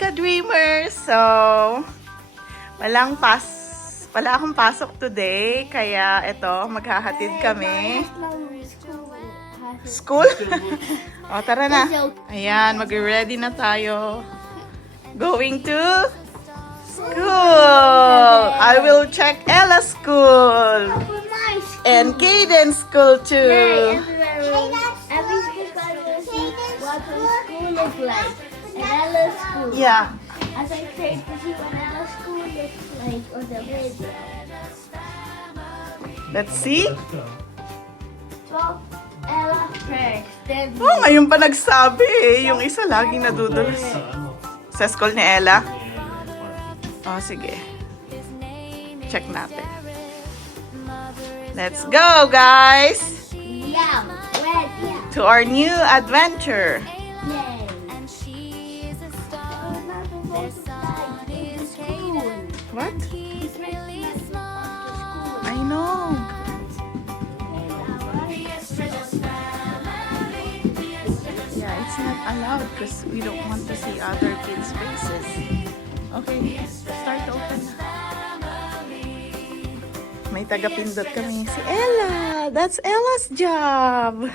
Ka-dreamers! So, wala akong pasok today, kaya ito, maghahatid kami. School? O, tara na. Ayan, mag-ready na tayo. Going to school! I will check Ella's school. And Caden's school too. Every school what the school looks like. And Ella's school. Yeah. As I tried to see what Ella's school looks like on the video. Let's see. 12 Ella first. Then Oh, ngayon pa nagsabi eh. Yung isa laging nadudulas. Sa school ni Ella? Oh, sige. Check natin. Let's go, guys! yeah, ready. To our new adventure. Yay. What? I know. Yeah, it's not allowed because we don't want to see other kids' faces. Okay, start to open na. May taga-pindot kami. Si Ella! That's Ella's job!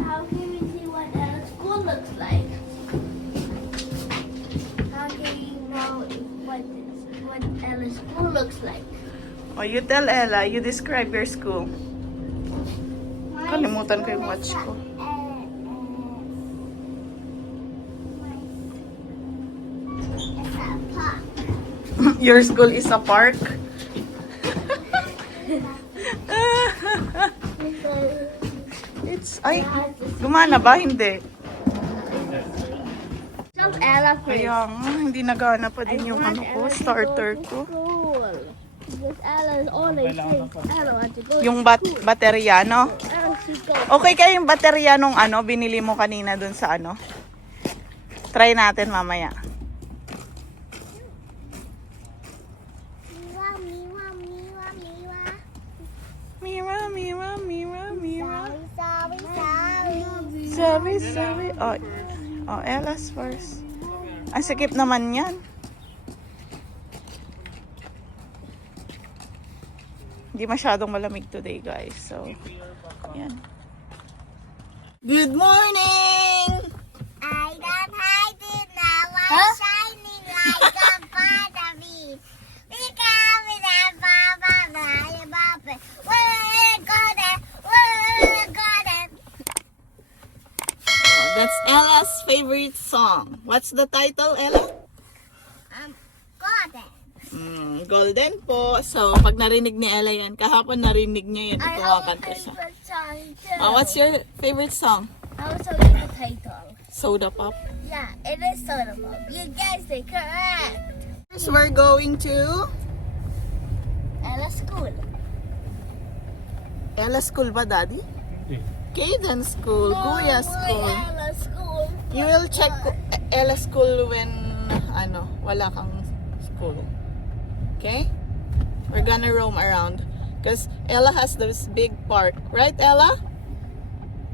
How can we see what Ella's school looks like? How can you know what Ella's school looks like? Oh, you tell Ella, you describe your school. Kalimutan ko yung watch ko. Your school is a park? Ay, gumana ba? Hindi. Some Ella first. Kaya nga, hindi nagana pa din yung ano ko, starter ko. Because Ella is always saying, Ella wants to go to Yung baterya, no? Ella should go. Okay kayo yung baterya nung ano, binili mo kanina dun sa ano? Try natin mamaya. Mira, mira, mira, mira. Sorry. Oh, Ella's first. Ang sikip naman yan. Hindi masyadong malamig today, guys. So, yan. Good morning! I don't hide it now. I'm shining like a battery. We come with a baba, baba. We're golden. Oh, that's Ella's favorite song. What's the title, Ella? Golden. Golden po. So, pag narinig ni Ella yan, kahapon narinig niya yan, kumakanta siya. Oh, what's your favorite song? I also get the title. Soda Pop. Yeah, it is soda pop. You guys are correct. First, we're going to Ella school. Ella School ba, Daddy? Caden School, Kuya School. Ella school. You will check Ella School when, wala kang school. Okay? We're gonna roam around. Because Ella has this big park. Right, Ella?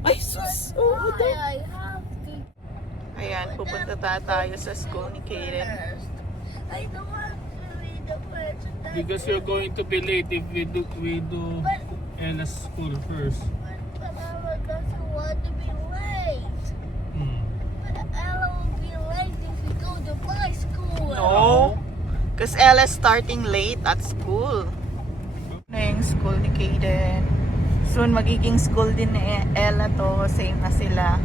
Ay, sus! Oh, ito. I have to. Ayan, pupunta tayo sa school ni Caden. I don't want to read the first. Because you're going to be late if we do Ella's school first. But Ella doesn't want to be late. But Ella will be late if we go to my school. No. Because Ella's starting late at school. Na yung school ni Caden. Soon magiging school din ni Ella to. Same na sila.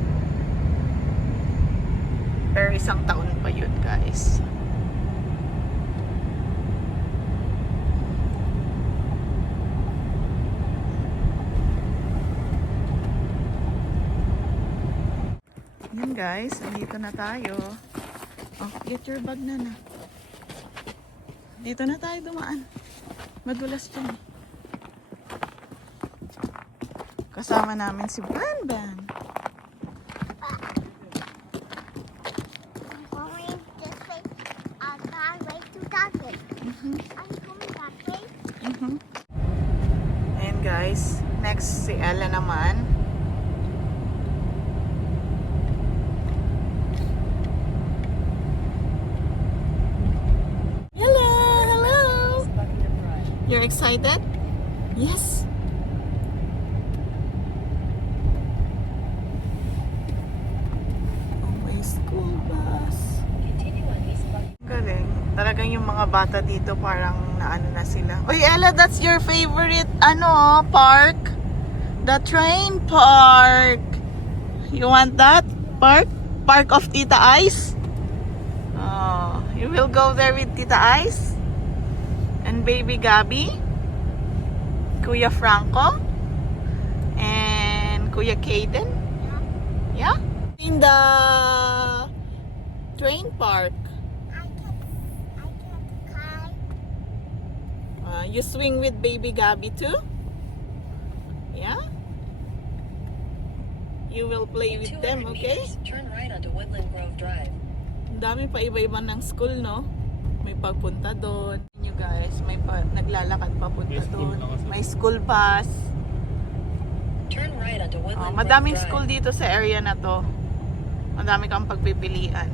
Pero isang taon pa yun, guys. Yun, guys. Nandito na tayo. Oh, get your bag na. Dito na tayo dumaan. Madulas dyan eh. Kasama namin si Banban. I'm going this way. I'm going way to that way. I'm going that way. Ayan guys, next si Ella naman. Hello, hello. You're excited? Yes. Oh, my school bus. Galing. Talagang yung mga bata dito parang naano na sila. Uy, Ella, that's your favorite park? The train park. You want that? Park? Park of Tita Ice? Oh, you will go there with Tita Ice? And baby Gabby? Kuya Franco? And Kuya Kaden? Yeah? In the train park. I can cry. You swing with baby Gabby too? Yeah? You will play with them, okay? Turn right onto Woodland Grove Drive. Ang dami pa iba-iba ng school, no? May pagpunta doon. You guys, naglalakad papunta May school doon. na kasi. May school bus. Turn right onto Woodland Grove Madaming Drive. school dito sa area na to. Madami kang pagpipilian.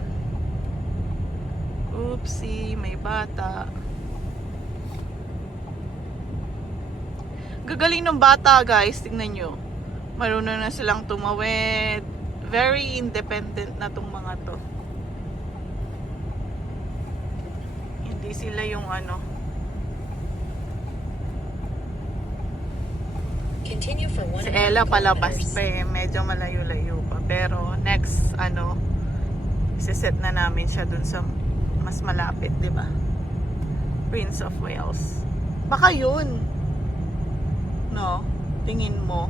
Oopsie, may bata. Gagaling ng bata, guys. Tingnan nyo. Marunong na silang tumawid. Very independent na tong mga to. Hindi sila yung Continue for Si 100 Ella palabas kilometers. pa eh. Medyo malayo-layo pa. Pero next, isiset na namin siya dun sa mas malapit, di ba? Prince of Wales. Baka yun. No? Tingin mo.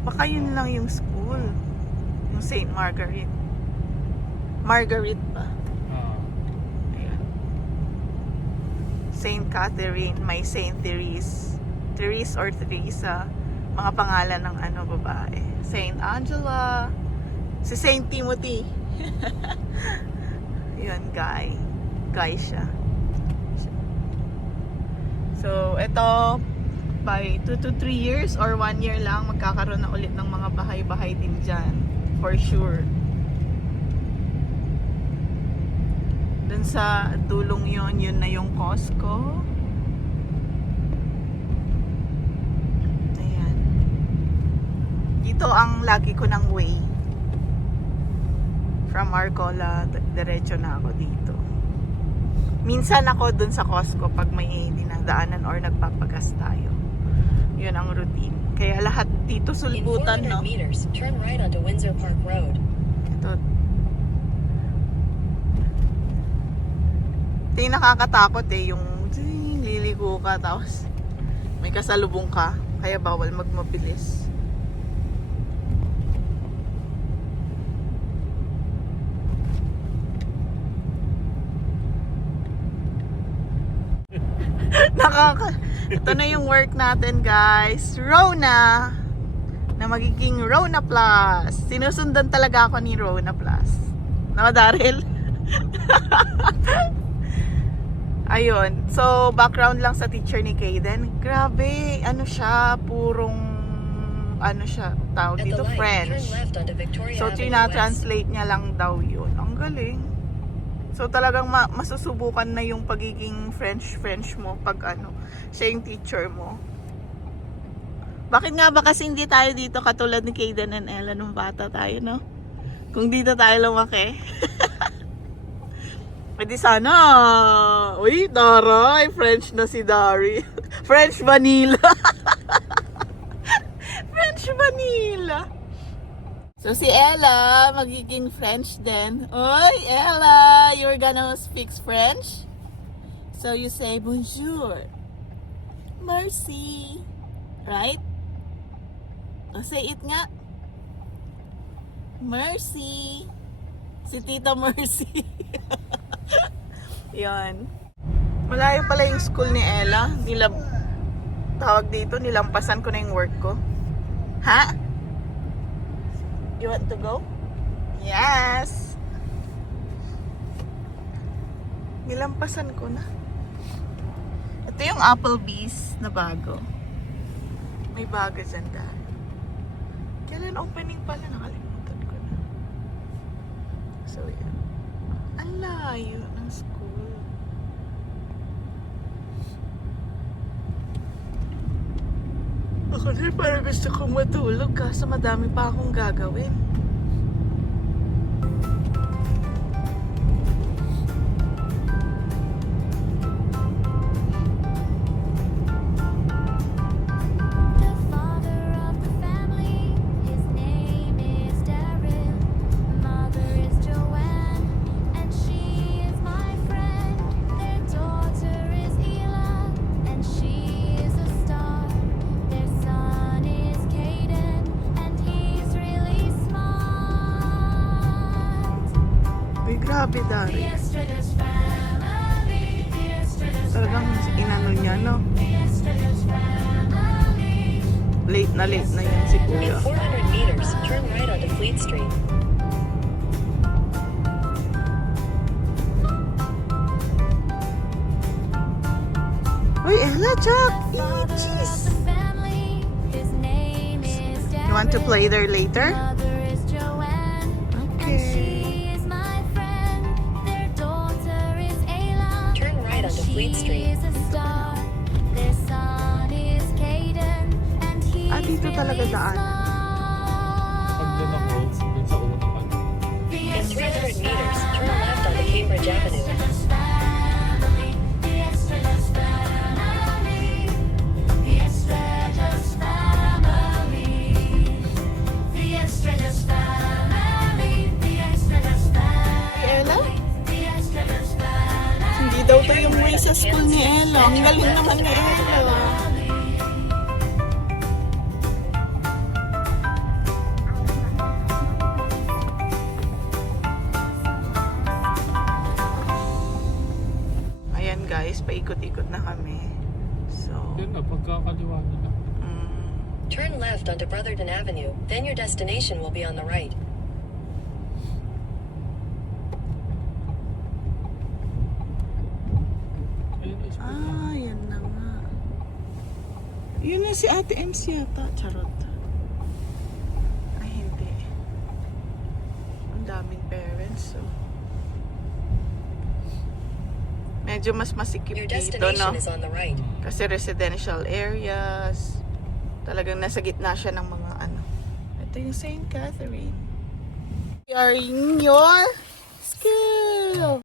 Baka yun lang yung school. Yung St. Margaret. Margaret ba? Ayan. St. Catherine, may St. Therese. Therese or Teresa. Mga pangalan ng babae. St. Angela. Si St. Timothy. Yun, Guy. Guy siya. So, ito, by 2 to 3 years or 1 year lang, magkakaroon na ulit ng mga bahay-bahay din dyan. For sure. Dun sa dulong yun na yung Costco. Ayan. Dito ang lagi ko ng way. From Arcola, diretso na ako dito. Minsan ako dun sa Costco pag may dinadaanan or nagpapagas tayo. Yun ang routine. Kaya lahat dito In sulbutan, 400 no? meters, turn right onto Windsor Park Road. Ito. Ito yung nakakatakot eh. Yung liligo ka tapos may kasalubong ka. Kaya bawal magmabilis. Ito na yung work natin, guys. Rona na magiging Rona Plus. Sinusundan talaga ako ni Rona Plus. No, Daryl? Ayun. So, background lang sa teacher ni Kaden. Grabe, siya, purong tawag At the dito, light, French. turn left onto Victoria So, Avenue West. tina-translate niya lang daw yun. Ang galing. So, talagang masusubukan na yung pagiging French mo pag siya yung teacher mo. Bakit nga ba kasi hindi tayo dito katulad ni Kaden and Ella nung bata tayo, no? Kung dito tayo lumaki. Pwede sana. Uy, Daray, French na si Dari. French vanilla. French vanilla. So si Ella, magiging French din. Oy, Ella, you're gonna speak French? So you say bonjour. Merci. Right? O, say it nga. Mercy. Si Tita Mercy. Yan. Malayo pala yung school ni Ella. Tawag dito, nilampasan ko na yung work ko. Ha? You want to go? Yes! Nilampasan ko na. Ito yung Applebee's na bago. May bago dyan dahil. Kailan opening pala? Nakalimutan ko na. So, yan. Ang layo ng school. Ako na parang gusto kong matulog kaso madami pa akong gagawin. The father of the family, his name is Daryl. Mother is Joanne, and she is my friend. Their daughter is Ela, and she is a star. Their son is Caden, and he's really smart. Uy, grabe Dari. The Estradus family, the Estradus Talagang inano niya, no? family. Late na yan si In Kuya. 400 meters, turn right onto Fleet Street. Uy, Ella, Jack! Father Jeez! of the family, his name is You want to Daryl. play there later? Mother is Joanne, and Okay. she is my friend. Their daughter is Ayla, Turn right onto she Fleet Street. is a star. Their son is Caden, and he's dito talaga really daan. Pag doon ako, dun sa unang ano. In 300 meters, turn left onto Cambridge Avenue. Ella? Hindi daw to yung way sa school ni Ella. Ang galing naman ni Ella. Ayan guys, paikot-ikot na kami. So, Yun na, pagkakaliwa nila. Turn left onto Brotherton Avenue, then your destination will be on the right. Ayun na, school na. yan na nga. Yun na si Ate Ems yata. Charot. Ay, hindi. Ang daming parents, so. Medyo mas masikip Your dito, destination no? is on the right. Kasi residential areas. Talagang nasa gitna siya ng mga ano. Ito yung St. Catherine. We are in your school.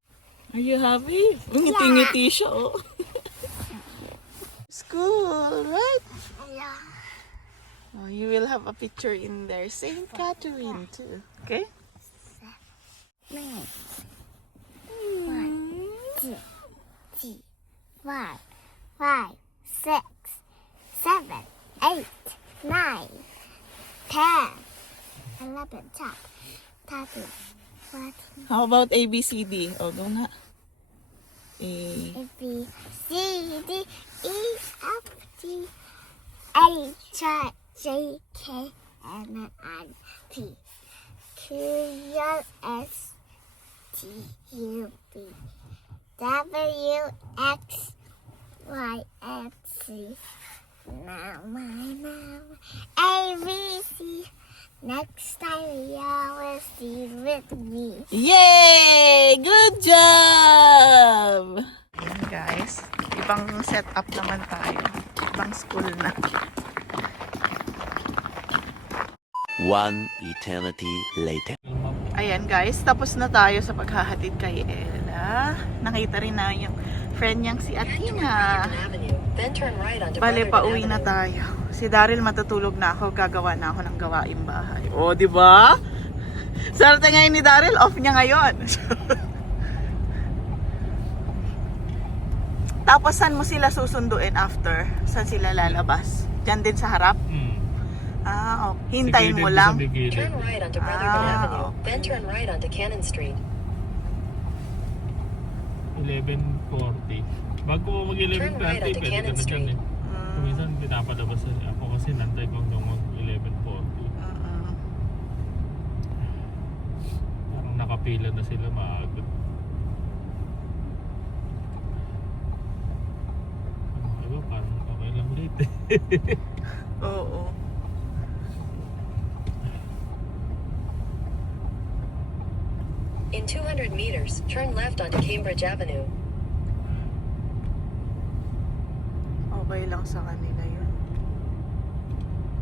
Are you happy? Ngiti-ngiti siya, oh. School, right? Yeah. Oh, you will have a picture in there. St. Catherine, too. Okay? 4, 5, 6, 7, 8, 9, 10, 11, 12, 13, 14, How about ABCD? Oh, go na. A. A, B, C, D, E, F, G, H, I, J, K, L, M, N, P, Q, R, S, T, U, V, W, X, Y, and Z. Now, A, B, C. Next time you will see with me. Yay! Good job! Ayan guys, ibang setup naman tayo. Ibang school na. One eternity later. Ayan guys, tapos na tayo sa paghahatid kay Ella. Nakita rin na yung friend niyang si Athena. Brotherton Avenue, then turn right onto Bale, Brotherton pauwi na Avenue. tayo. Si Daryl matutulog na ako, gagawa na ako ng gawaing bahay. O, di ba? Swerte ngayon ni Daryl, off niya ngayon. Tapos, saan mo sila susunduin after? Saan sila lalabas? Diyan din sa harap? Ah, okay. Hintayin mo lang. Turn right onto Brotherton Ah, Avenue, okay. then turn right onto Cannon Street. 11:40. Bago Turn right mag-11:30, onto pwede ka Cannon na dyan Street. eh. Kuminsan, pinapalabas na ako kasi nantay ko hanggang mag-11:40. Parang nakapila na sila maaga. Ano, parang okay lang late eh. Oo. In 200 meters, turn left onto Cambridge Avenue. Okay lang sa kanila yun.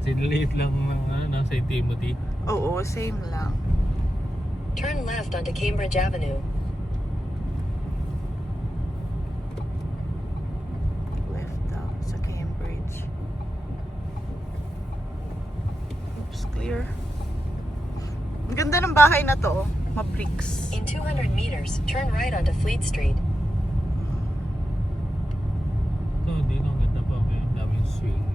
Siniliit lang ng St. Timothy. Oo, same lang. Turn left onto Cambridge Avenue. Left daw sa Cambridge. Oops, clear. Ang ganda ng bahay na to. Ma-bricks. In 200 meters, turn right onto Fleet Street. So, hindi na. Ang ganda pa. May daming swing.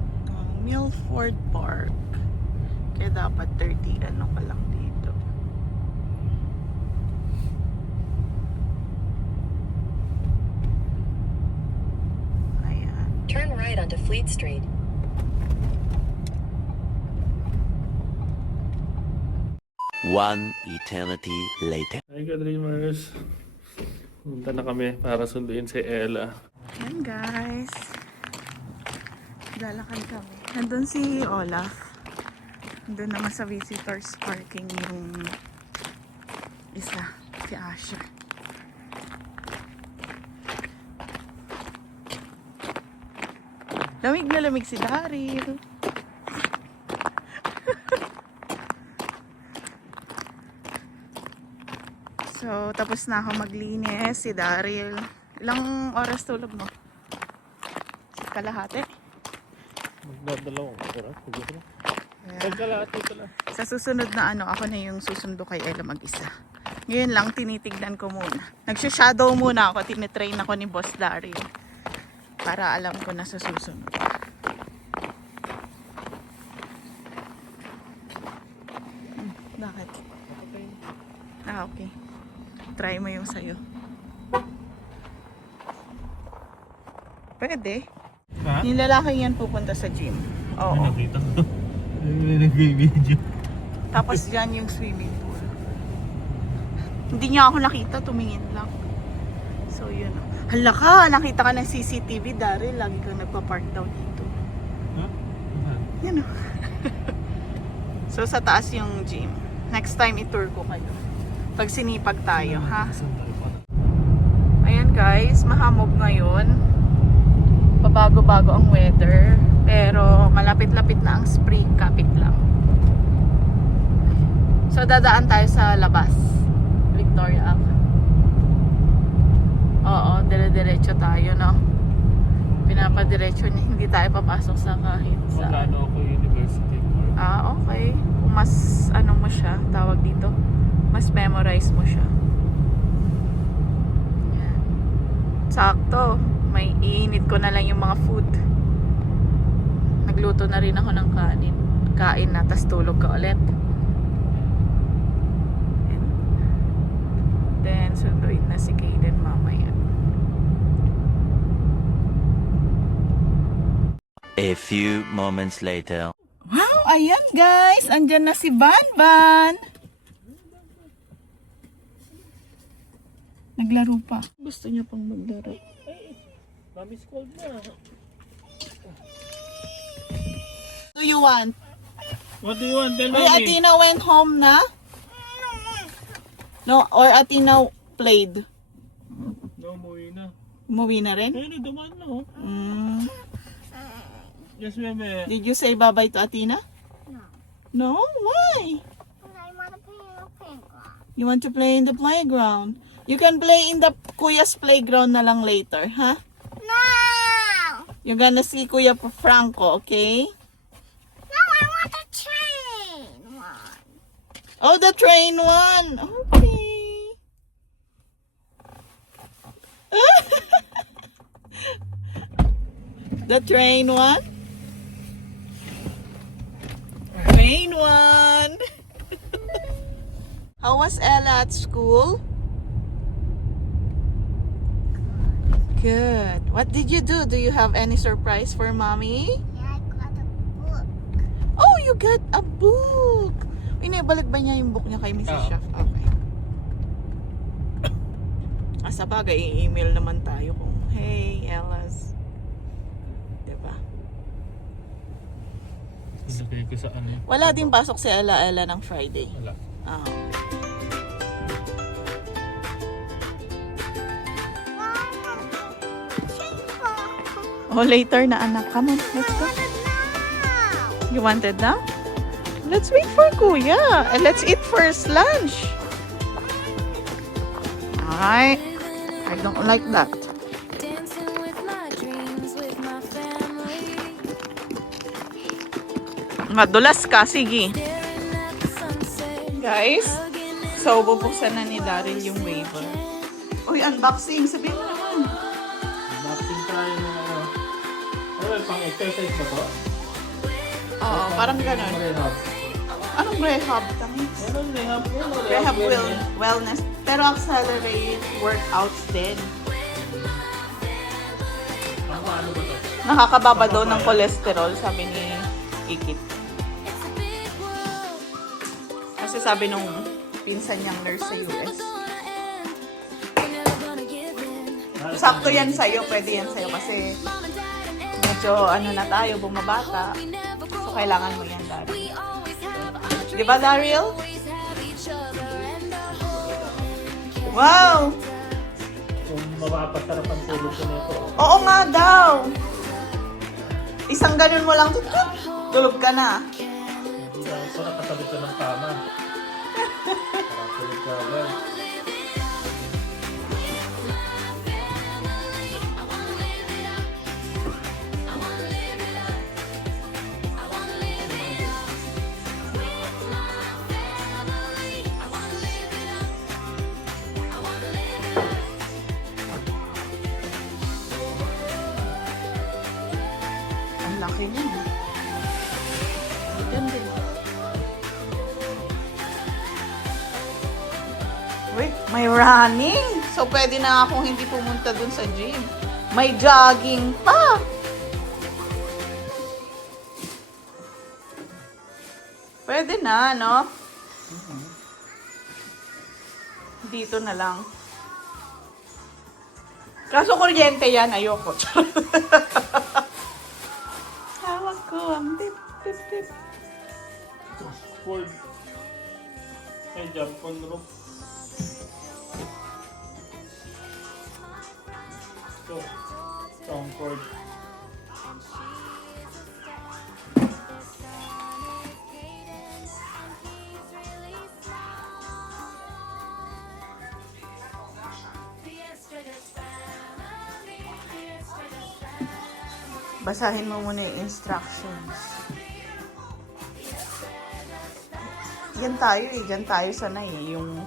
Milford Park. Kaya dapat 30 ano ka lang dito. Ayan. Turn right onto Fleet Street. One eternity later. Hi, ka-dreamers. Punta na kami para sunduin si Ella. Ayan guys. Lalakad kami. Nandun si Olaf. Nandun naman sa visitors parking yung isa. Si Asher. Lamig na lamig si Daryl. So, tapos na ako maglinis. Si Daryl. Ilang oras tulog mo? Kalahati? Magdadalawang oras. Siguro. Yeah. Pagkalahati ko lang. Sa susunod na ano, ako na yung susundo kay Ella mag-isa. Ngayon lang, tinitignan ko muna. Nagsha-shadow muna ako. Tinitrain ako ni Boss Daryl. Para alam ko na sa susunod. Bakit? Ah, okay. Try mo yung sayo. Pwede. Ha? Yung lalaki yan pupunta sa gym. May Oo. nakita ko. May nag-video. Tapos dyan yung swimming pool. Hindi niya ako nakita, tumingin lang. So yun. Hala ka, nakita ka ng CCTV, Daryl. Lagi kang nagpa-park daw dito. Ha? Yan o. So sa taas yung gym. Next time i-tour ko kayo. Pag sinipag tayo, ha? Ayan guys, mahamog ngayon. Pabago-bago ang weather. Pero malapit-lapit na ang spring, kapit lang. So dadaan tayo sa labas. Victoria Ave. Oo, dire-diretso tayo, no? Pinapadiretso niya, hindi tayo papasok sa kahit sa... Magkano ako university? Ah, okay. Kung mas ano mo siya, tawag dito, mas memorize mo siya. Yan. Sakto. May iinit ko na lang yung mga food. Nagluto na rin ako ng kanin. Kain na, tas tulog ka ulit. And then, sunduin na si Kaden mamaya. A few moments later. Wow, ayan guys. Andyan na si Banban. Naglaro pa. Gusto niya pang maglaro. Mommy's cold na. What do you want? What do you want? Tell Ay, me. Athena went home na? No, or Athena played? No, umuwi na. Umuwi na rin? Ayun, dumaan na oh. Mm. Yes, meme. Did you say bye-bye to Athena? No. No? Why? I want to play in the playground. You want to play in the playground? You can play in the Kuya's playground na lang later, huh? No! You're gonna see Kuya Franco, okay? No, I want the train one. Oh, the train one. Okay. The train one. Train one. How was Ella at school? Good. What did you do? Do you have any surprise for mommy? Yeah, I got a book. Oh, you got a book. Inibalik ba niya yung book niya kay Mrs. Oo. Chef? Okay. Sa bagay, i-email naman tayo kung, hey, Ella's. Diba? Ilagay ko sa ano. Wala din pasok si Ella ng Friday. Wala. Ah. Oh, later na anak. Come on, let's go. You wanted now? Let's wait for Kuya. And let's eat first lunch. Alright. I don't like that. Dancing with my dreams, with my family. Madulas ka, sige. Staring at the sunset. Guys, Hugging in so bubuksan na ni Daryl yung waiver. Uy, unboxing. Sabihin mo naman. Boxing tayo ng ano. Ano, pang-exercise ba to? Oo, parang ganun. Rehab. Anong rehab? Tangis. Meron rehab po. Rehab wellness. Pero accelerate workouts din. Ano ba to? Nakakababa daw ng cholesterol, sabi ni Ikit. It's a big world. Kasi sabi nung pinsan niyang nurse sa US. Gonna end. We're never gonna give in. Sakto yan sa'yo, pwede yan sa'yo kasi Mom and dad and Ed, medyo ano na tayo, bumabata. we never grow So kailangan mo yan, Daryl. We always have our dreams. Di ba, Daryl? Always have each other and a home. Wow! Kung mapapasarap ang tulog ko nito. Oo nga daw! Isang ganun mo lang, tulog ka na. Hindi na ako nakatabi ko ng kama. Para tulog ka agad. Ang laki niya. Ganda. Wait, may running. So, pwede na akong hindi pumunta dun sa gym. May jogging pa. Pwede na, no? Dito na lang. Kaso kuryente yan, ayoko. Hawak ko ang tip, tip, tip. Cord. Ay, jump on rope. Ito. Ito ang cord. Basahin mo muna yung instructions. Yan tayo eh. Yan tayo sanay eh. Yung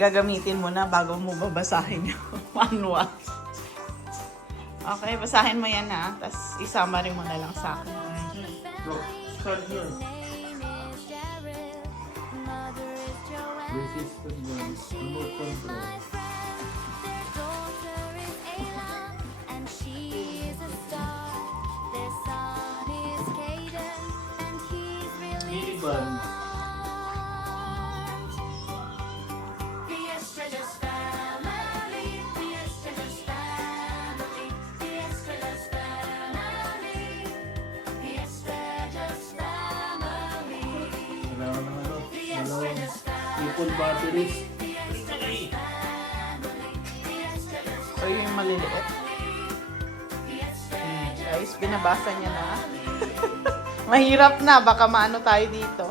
gagamitin mo na bago mo babasahin yung manual. Okay, basahin mo yan na. Tapos isama rin mo na lang sa akin. Look, start here. Name is Daryl. Mother is Joanne. Resistance gun. Remote control. My friend. Their daughter is Ayla, and she is a star. Their son is Caden, and he's really Minivan. smart. The Estrellas family, the Estrellas family, the Estrellas family, the Estrellas family. Kailangan ng ano. Dalawang triple batteries. So yung maliliit. Guys, binabasa niya na. Mahirap na. Baka maano tayo dito.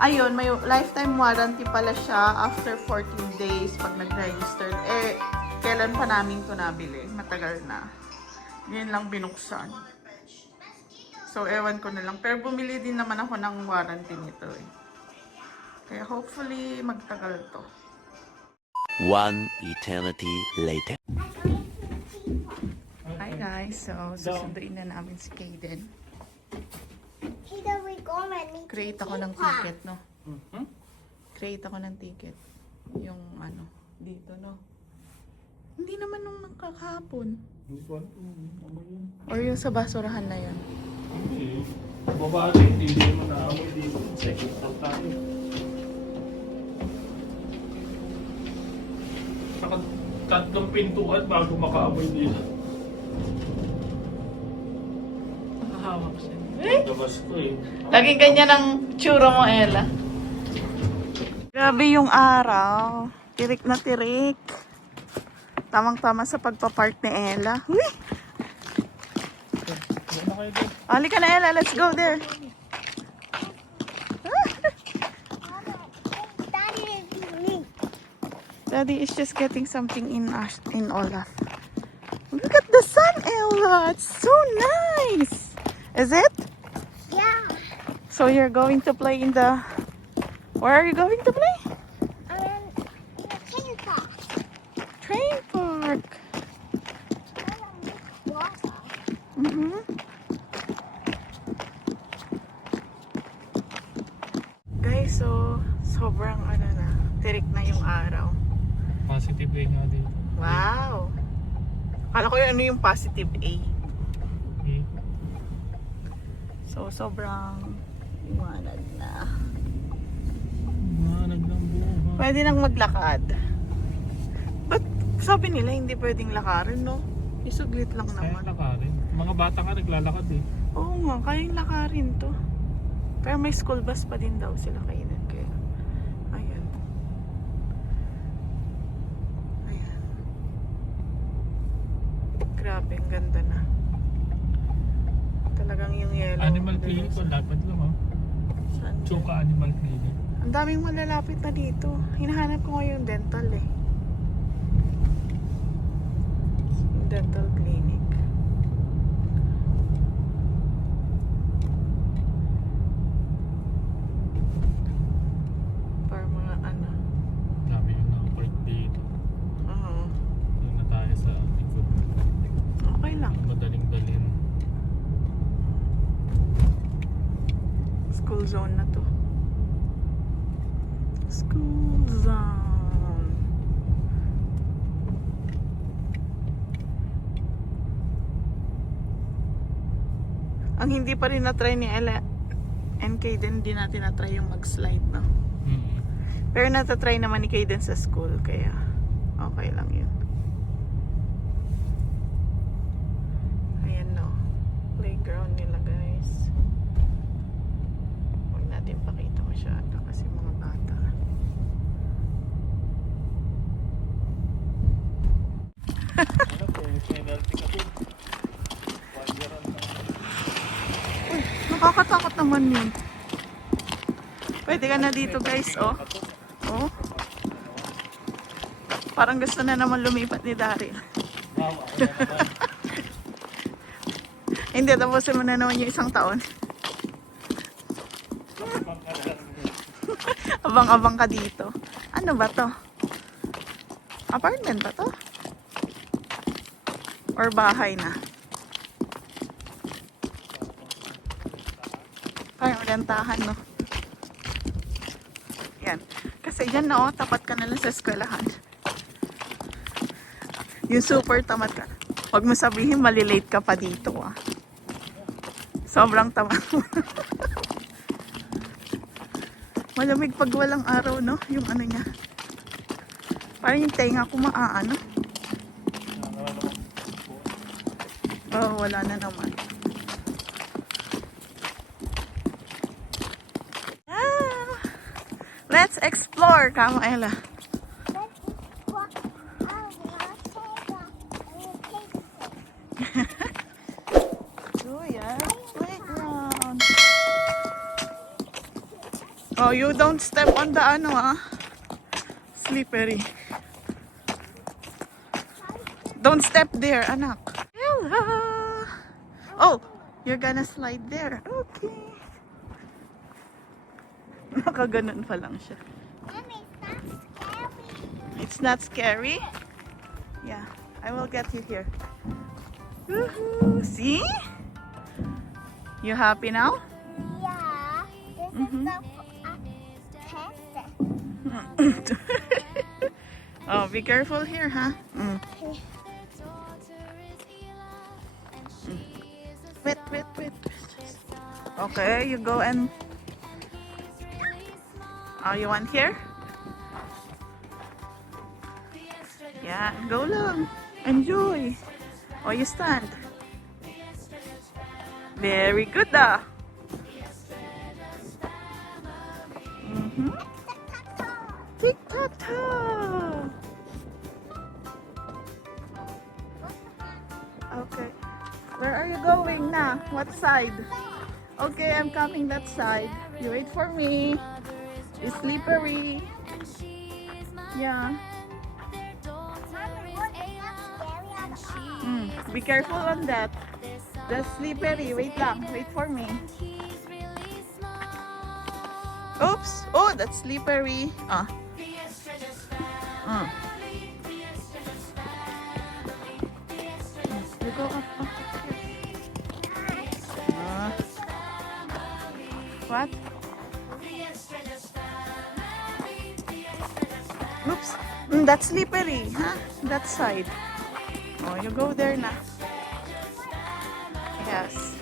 Ayun, may lifetime warranty pala siya after 14 days pag nag-register. Eh, kailan pa namin ito nabili? Matagal na. Ngayon lang binuksan. So, ewan ko na lang. Pero bumili din naman ako ng warranty nito eh. Kaya hopefully magtagal to. One eternity later. Hi guys, so susunduin na namin si Caden. Hey, there we go, Manny. Create ako ng ticket, no? Create ako ng ticket. Yung ano, dito, no? Hindi naman nung nakakahapon. Hindi ko alam. Ano yun? Or yung sa basurahan na yun. Hindi. Baba rin, hindi mo naamoy dito. Second time tayo. Saka tatlong pintuan bago makaamoy dito. Nakahawak siya. Labas ko eh. Laging ganyan ang tsura mo, Ella. Grabe yung araw. Tirik na tirik. Tamang-tama sa pagpapark ni Ella. Uy! Ano kayo doon? Halika na, Ella. Let's go there. Daddy is me. Daddy is just getting something in Olaf. Look at the sun, Ella. It's so nice. Is it? Yeah. So you're going to play in the... Where are you going to play? I'm in the train car. Train park. Water. Mhm. Guys, so sobrang ano na, tirik na yung araw. Positive way nga dito. Wow! Akala ko yung ano yung positive A. Okay. So sobrang liwanag na. Mahanag ng buhay. Pwede nang maglakad. But sabi nila hindi pwedeng lakarin, no? Isuglit lang Kaya naman. lakarin. Mga bata nga naglalakad eh. Oo nga, kayang lakarin to. Pero may school bus pa din daw sila kainan. Kaya, ayan. Ayan. Grabe, ang ganda na. Talagang yung yellow. Animal clinic ko, dapat lang oh. Saan dyan? Chuka Animal Clinic. Ang daming malalapit na dito. Hinahanap ko ngayon yung dental eh. Yung dental clinic. Para mga ano. Dami yung nakapark dito. Oo. Doon na tayo sa likod. Okay lang. Madaling dalhin. School zone na to. School zone. Ang hindi pa rin na-try ni Ella and Kaden, hindi natin na-try yung mag-slide, no? Mm-hmm. Pero natatry naman ni Kaden sa school, kaya okay lang yun. Ayan, no? Playground nila, guys. Huwag natin pakita masyado kasi mga bata. Ano po, penalty kasi. Nakakatakot naman yun. Pwede ka na dito, guys, oh. Oh. Parang gusto na naman lumipat ni Daryl. Hindi, tapusin mo na naman yung isang taon. Abang-abang ka dito. Ano ba to? Apartment ba to? Or bahay na? Parang ulantahan, no? Yan. Kasi dyan na, oh, tapat ka na lang sa eskwelahan. Yung super tamad ka. Huwag mo sabihin malilate ka pa dito, ah. Sobrang tamad. Malamig pag walang araw, no? Yung ano niya. Parang yung tenga ko maaano. Oh, wala na naman. Ah, let's explore, Kamo Ella. Oh, yeah. Playground. Oh, you don't step on the ano, ah. Slippery. Don't step there, anak. Ella. Oh, you're gonna slide there. Okay. Nakaganon pa lang siya. Mommy, that's scary. It's not scary? Yeah, I will get you here. Woohoo! See? You happy now? Yeah, this is the test. Oh, be careful here, huh? Mm. Wait, wait, wait. Okay, you go and... Oh, you want here? Yeah, go lang. Enjoy. Oh, you stand. Very good, ah. Tic-tac-toe. Okay. Where are you going na? What side? Okay, I'm coming that side. You wait for me. It's slippery. Yeah. Be careful on that. That's slippery. Wait lang. Wait for me. Oops. Oh, that's slippery. Ah. You go up. What? Oops. That's slippery, huh? That side. Oh, you go there na. Yes.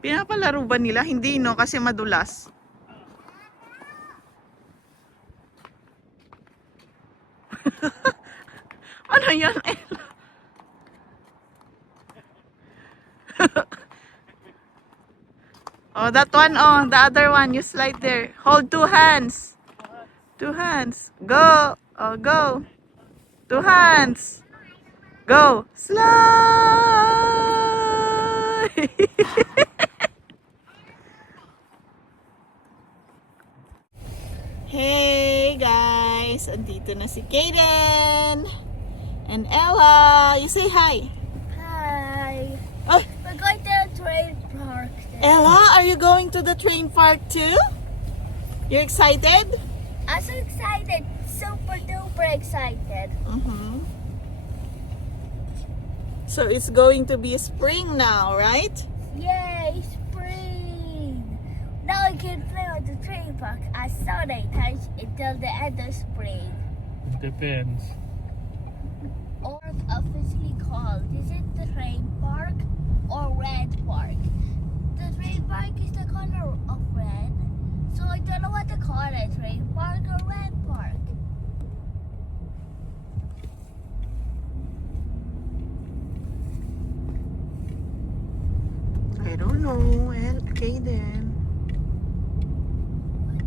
Pinapalaro ba nila? Hindi, no? Kasi madulas. Ano yan, Ella? Oh, that one, oh. The other one, you slide there. Hold 2 hands. 2 hands. Go. Oh, go. 2 hands. Go. Slide. Hey guys, andito na si Kaden and Ella. You say hi. Hi. Oh, We're going to the train park. Ella, are you going to the train park too? You're excited? I'm so excited. Super duper excited. So it's going to be spring now, right? Yay, spring! Now I can play on the train park at Sunday times until the end of spring. Depends. Or officially called, is it the train park or red park? The train park is the color of red, so I don't know what to call it, train park or red park. I don't know, Kaden.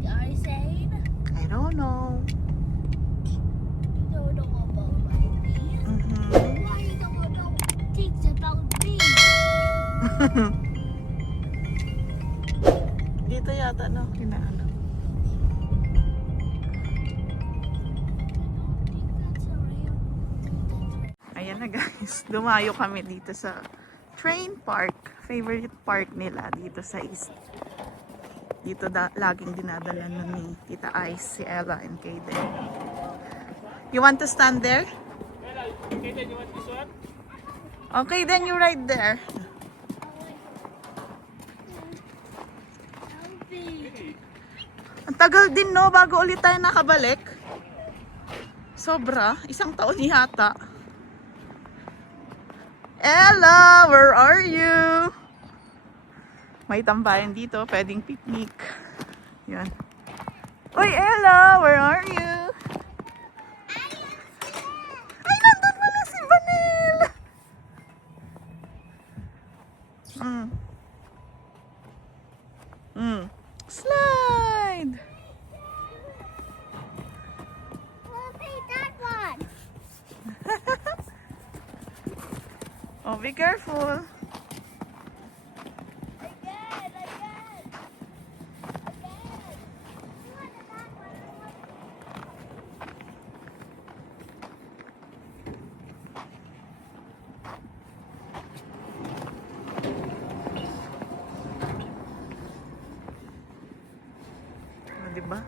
What are you saying? I don't know. You don't know about me? Why you don't know things about me? Dito yata, no? Kinaano. Ayan na guys, dumayo kami dito sa train park. Favorite park nila dito sa East. Dito laging dinadala ni Tita Ice, si Ella and Kaden. You want to stand there? Kaden, you want this one? Okay, then you right there. Ang tagal din, no? Bago ulit tayo nakabalik. Sobra. 1 taon yata. Ella, where are you? May tambayan dito. Pwedeng picnic. Yan. Uy, Ella, where are you? Ay, nandun mo na si Vanel! Slide! We'll take that one. Oh, be careful. Again. Oh, diba?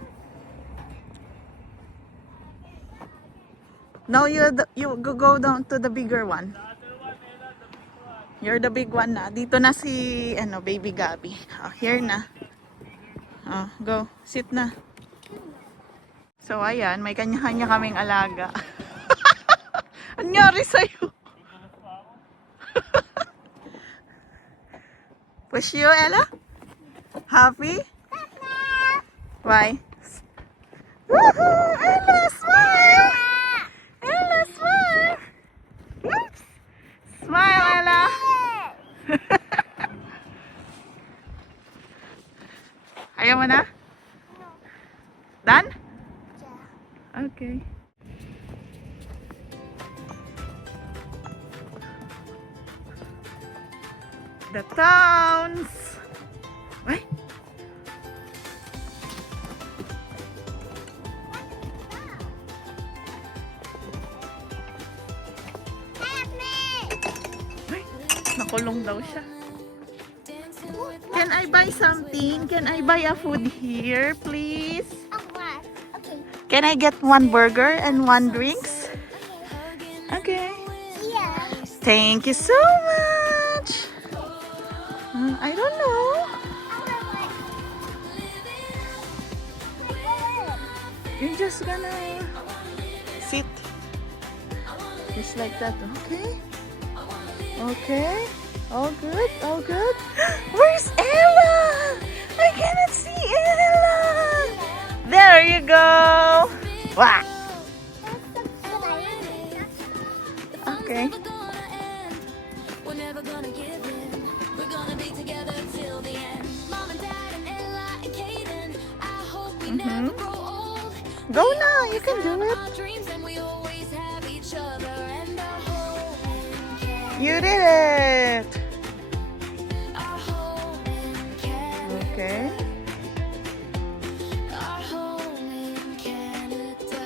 No, you go down to the bigger one. You're the big one na. Dito na si baby Gabby. Oh, here na. Oh, go. Sit na. So ayan, may kanya-kanya kaming alaga. Anyari sa'yo? Push you, Ella? Happy? Why? Woohoo! Ella, smile! Ella, smile! Smile, Ella! Ayaw mo na? Done? Okay. The towns. Ay. Ay, nakulong daw siya. Can I buy something? Can I buy a food here, please? Okay. Can I get one burger and one drinks? Okay. Yeah. Thank you so much. I don't know. You're just gonna sit just like that, okay? Okay. All good, all good. Where's Ella? I cannot see Ella. There you go. Wow. Okay. We're never gonna give in. We're gonna be together till the end. Mom and Dad and Ella and Kaden. I hope we never grow old. Go now, you can do it. Our dreams and we always have each other and our home in Canada. You did it. Our home in Canada. Okay. Our home in Canada.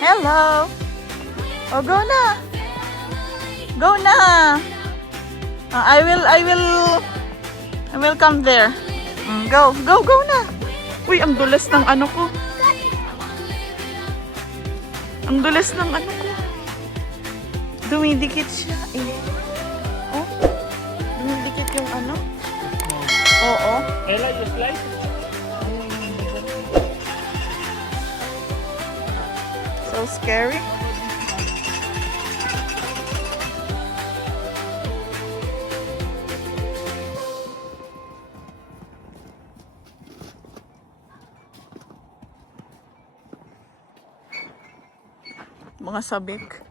Hello. Oh, go na. Go na. I will come there. Go na. Uy, ang dulas ng ano ko. Ang dulas ng ano ko. Dumidikit siya eh. Oh. Dumidikit yung ano. Oo. Ella, you slide? So scary. Mga sabik.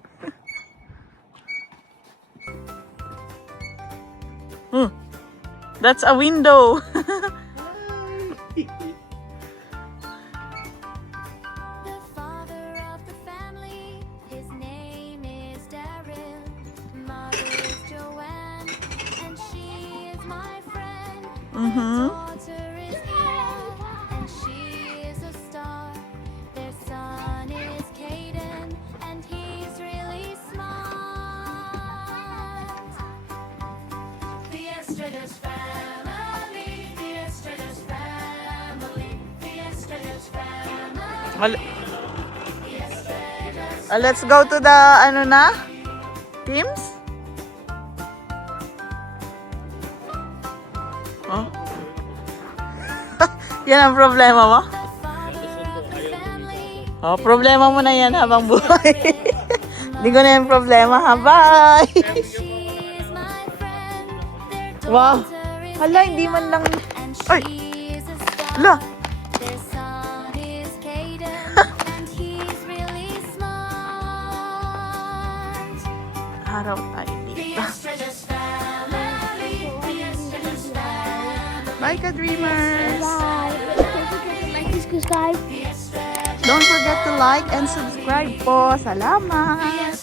That's a window. The father of the family, his name is Daryl. Mother is Joanne, and she is my friend. Daughter is Ella, and she is a star. Their son is Caden, and he's really smart. The Estradus family, the Estradus family, the Estradus family. Let's go to the ano na? Teams? Oh. Yan ang problema mo? Oh, problema mo na yan habang buhay. Hindi ko na yung problema ha. Bye! Wow! Hala, hindi man lang... Ay! Hala! Their son is Caden, and he's really smart. Araw tayo The dito. Estradus family, the Estradus family. Bye, ka-dreamers! Subscribe. Don't forget to like and subscribe po. Salamat!